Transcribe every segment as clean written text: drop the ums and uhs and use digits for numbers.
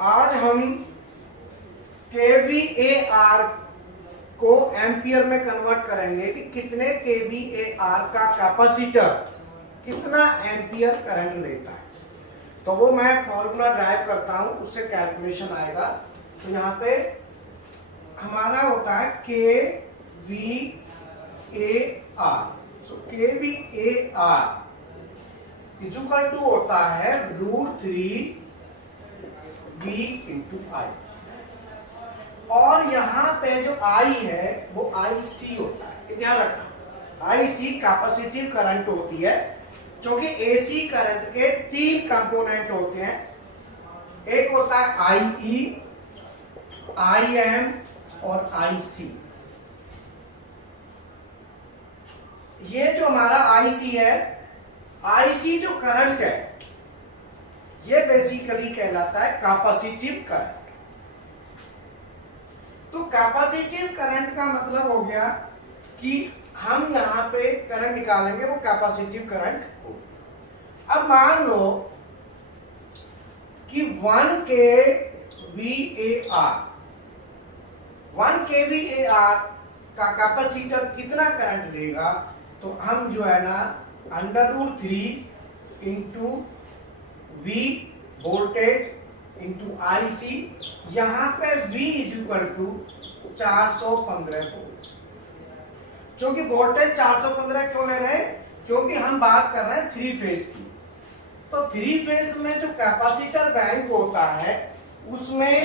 आज हम kVAR को एम्पियर में कन्वर्ट करेंगे कि कितने kVAR का कैपेसिटर कितना एम्पियर करंट लेता है। तो वो मैं फॉर्मूला ड्राइव करता हूं, उससे कैलकुलेशन आएगा। तो यहाँ पे हमारा होता है kVAR। So kVAR equal to होता है √3 V इंटू आई। और यहां पे जो आई है वो IC होता है, ध्यान रखना। IC कैपेसिटिव करंट होती है, क्योंकि AC करंट के 3 कंपोनेंट होते हैं। एक होता है IE, IM और IC। ये जो हमारा IC है, IC जो करंट है ये बेसिकली कहलाता है कैपेसिटिव करंट। तो कैपेसिटिव करंट का मतलब हो गया कि हम यहां पे करंट निकालेंगे, वो कैपेसिटिव करंट होगी। अब मान लो कि 1 kVAR का कैपेसिटर कितना करंट देगा, तो हम जो है ना √3 into V voltage into IC, यहां पे V इक्वल टू 415 वोल्ट। क्योंकि वोल्टेज 415 क्यों ले रहे हैं, क्योंकि हम बात कर रहे हैं 3 फेज की। तो 3 फेज में जो कैपेसिटर बैंक होता है उसमें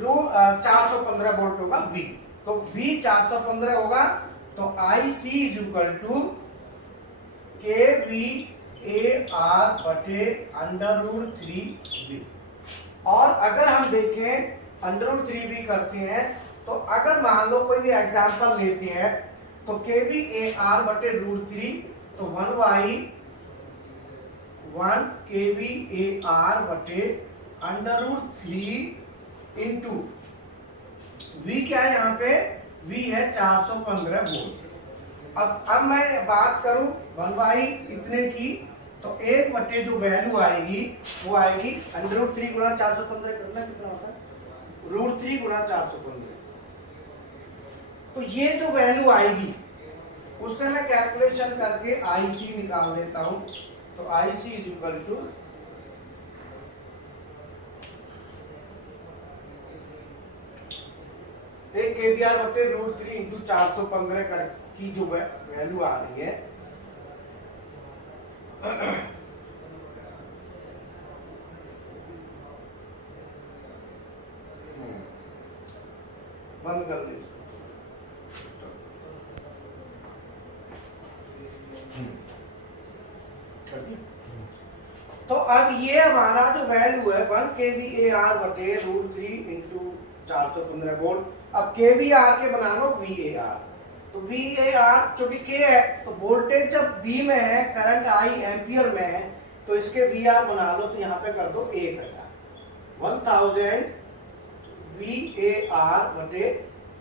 415 वोल्ट होगा V। तो V 415 होगा, तो IC इक्वल टू kVAR बटे √3V। और अगर हम देखें √3V करते हैं, तो अगर मान लो कोई भी एग्जांपल लेते हैं, तो kVAR बटे √3, तो 1 kVAR बटे √3 इंटू V क्या है, यहाँ पे V है 415 वोल्ट। अब मैं बात करूं 1 इतने की, तो 1 बटे जो वैल्यू आएगी वो आएगी √3 गुणा 415 करना कितना होता है, √3 गुणा 415। तो ये जो वैल्यू आएगी उससे मैं कैलकुलेशन करके IC निकाल देता हूं। तो IC इक्वल टू 1 kVAR बटे √3 इंटू 415 की जो वैल्यू आ रही है, बंद कर ली। तो अब ये हमारा जो वैल्यू है 1 kVAR बटे √3 इंटू 415 वोल्ट। अब kVAR के बना लो VAR। तो VAR चूंकि K है, तो वोल्टेज जब V में है, करंट I एम्पियर में है, तो इसके VAR बना लो, तो यहाँ पे कर दो 1000 VAR बटे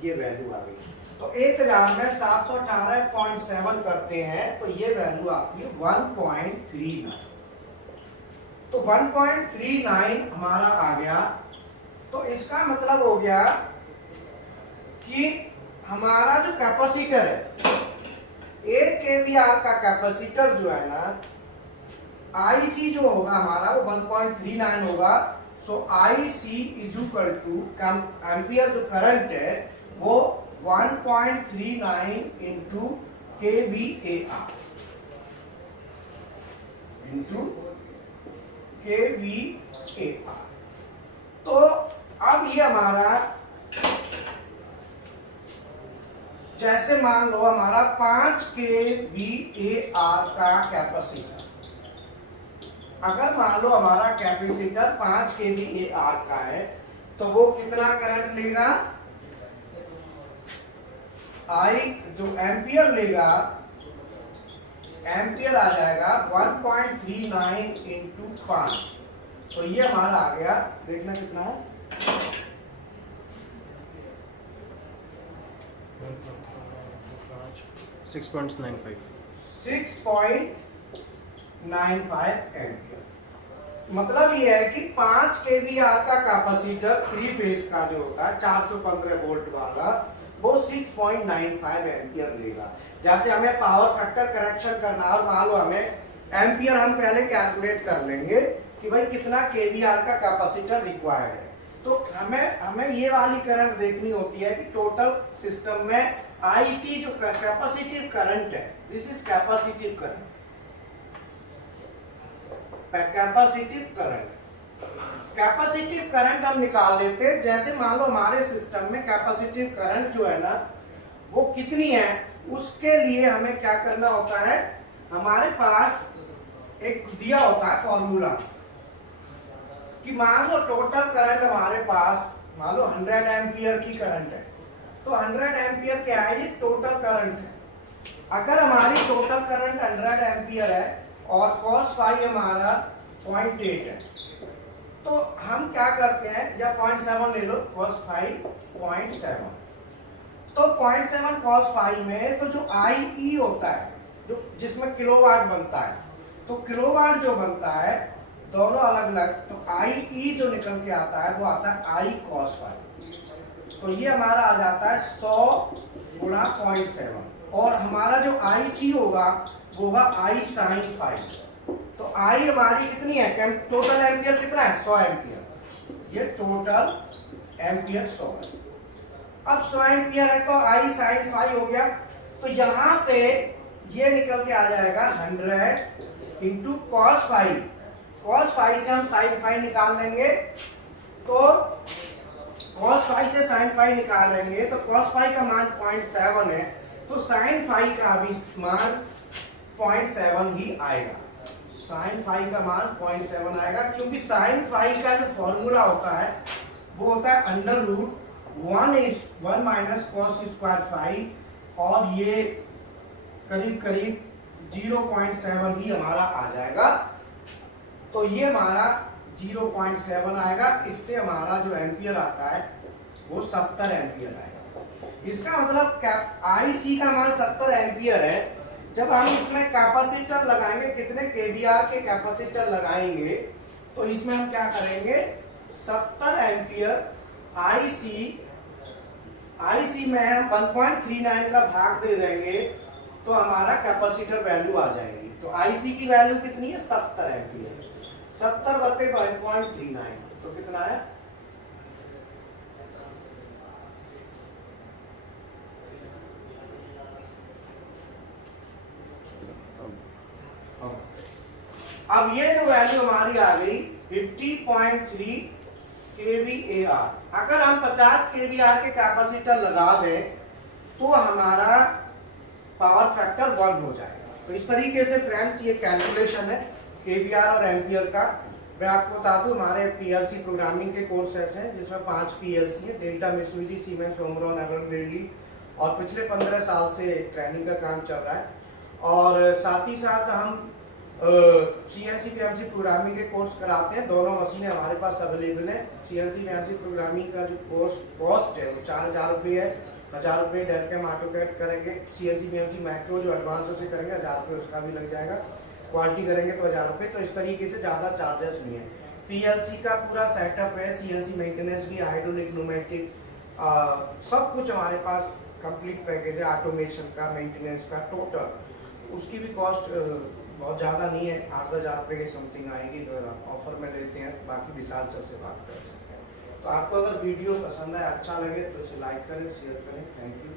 ये वैल्यू आ गई। तो 1000 में 718.7 करते हैं, तो ये वैल्यू आपकी 1.39। तो 1.39 हमारा आ गया। तो इसका मतलब हो गया कि हमारा जो कैपेसिटर है, 1 kVAR का कैपेसिटर जो है ना, IC जो होगा हमारा वो 1.39 होगा। सो IC इक्वल टू एम्पियर जो करंट है वो 1.39 इंटू kVAR इंटू kVAR। तो अब ये हमारा, जैसे मान लो हमारा 5 kVAR का कैपेसिटर, अगर मान लो हमारा कैपेसिटर 5 kVAR का है, तो वो कितना करंट लेगा, I जो एम्पियर लेगा, एम्पियर आ जाएगा 1.39 इंटू 5। तो ये हमारा आ गया, देखना कितना है, 6.95 6.95 एम्पियर। मतलब ये है कि 5 kVAr का कैपेसिटर 3 फेज का जो होता है 415 वोल्ट वाला वो 6.95 एम्पियर लेगा। जैसे हमें पावर फैक्टर करेक्शन करना है और मान लो हमें एम्पियर हम पहले कैलकुलेट कर लेंगे कि भाई कितना kVAr का कैपेसिटर रिक्वायर्ड है। तो हमें हमें ये वाली करंट देखनी होती है कि टोटल सिस्टम में आईसी जो कैपेसिटिव करंट है, this is capacitive current, capacitive current. Capacitive current हम निकाल लेते हैं। जैसे मान लो हमारे सिस्टम में कैपेसिटिव करंट जो है ना वो कितनी है, उसके लिए हमें क्या करना होता है, हमारे पास एक दिया होता है फॉर्मूला कि मान लो टोटल करंट हमारे पास मान लो 100 एम्पियर की करंट है, तो 100 एम्पियर क्या है, ये टोटल करंट है। अगर हमारी टोटल करंट 100 एम्पियर है और cos फाई हमारा 0.8 है, तो हम क्या करते हैं, या 0.7 ले लो, cos फाई 0.7, तो 0.7 cos फाई में तो जो IE होता है जो जिसमें किलोवाट बनता है, तो किलोवाट जो बनता है दोनों अलग अलग, तो IE जो निकल के आता है वो आता है I cos फाई, तो ये हमारा आ जाता है 100 गुणा 0.7, और हमारा जो IC होगा वो होगा I sin फाई। तो I हमारी कितनी है, टोटल एम्पियर कितना है, 100 एम्पियर, ये टोटल एम्पियर 100 है। अब 100 एम्पियर है तो I sin फाई हो गया, तो यहाँ पे ये निकल के आ जाएगा 100 into cos phi. Cos phi से हम साइन फाई निकाल लेंगे, तो कॉस फाई से साइन फाई निकालेंगे तो कॉस फाई का मान 0.7 है, तो साइन फाई का भी मान 0.7 ही आएगा। साइन फाई का मान 0.7 आएगा, क्योंकि साइन फाई का जो फॉर्मूला होता है वो होता है under root 1 minus cos square phi, और ये करीब करीब 0.7 ही हमारा आ जाएगा। तो ये हमारा 0.7 आएगा, इससे हमारा जो एम्पियर आता है वो 70 एम्पियर आएगा। इसका मतलब IC का मान 70 एम्पियर है। जब हम इसमें कैपेसिटर लगाएंगे, कितने kVAr के कैपेसिटर लगाएंगे, तो इसमें हम क्या करेंगे, 70 एम्पियर IC में हम 1.39 का भाग दे देंगे तो हमारा कैपेसिटर वैल्यू आ जाएगी। तो IC की वैल्यू कितनी है, 70 एम्पियर, 70 बटे 1.39, तो कितना है, अब ये जो वैल्यू हमारी आ गई 50.3 kVAr। अगर हम 50 kVAr के कैपेसिटर लगा दें तो हमारा पावर फैक्टर 1 हो जाएगा। तो इस तरीके से फ्रेंड्स ये कैलकुलेशन है kVAr और एम्पियर का। मैं आपको बता दूं हमारे PLC प्रोग्रामिंग के कोर्सेस हैं जिसमें 5 PLC है, डेल्टा, मित्सुबिशी, सीमेंस, ओमरॉन, एवन बिल्डी, और पिछले 15 साल से ट्रेनिंग का काम चल रहा है। और साथ ही साथ हम CNC PLC प्रोग्रामिंग के कोर्स कराते हैं। दोनों मशीनें हमारे पास अवेलेबल है। CNC PLC प्रोग्रामिंग का जो कोर्स कॉस्ट है वो 4000 रुपये है, 1000 रुपये डेल्टा ऑटोकैड करेंगे। CNC PLC मैक्रो जो एडवांस उसे करेंगे 1000 रुपये उसका भी लग जाएगा, क्वालिटी करेंगे तो 1000 रुपये। तो इस तरीके से ज़्यादा चार्जेस नहीं है। PLC का पूरा सेटअप है, CNC मेंटेनेंस भी, हाइड्रोलिक, न्यूमेटिक, सब कुछ हमारे पास कंप्लीट पैकेज है। ऑटोमेशन का, मेंटेनेंस का, टोटल उसकी भी कॉस्ट बहुत ज़्यादा नहीं है, 8-10 रुपये की समथिंग आएगी। अगर ऑफर में लेते हैं बाकी विशाल सर से बात कर सकते हैं। तो आपको अगर वीडियो पसंद आए, अच्छा लगे तो इसे लाइक करें, शेयर करें। Thank you.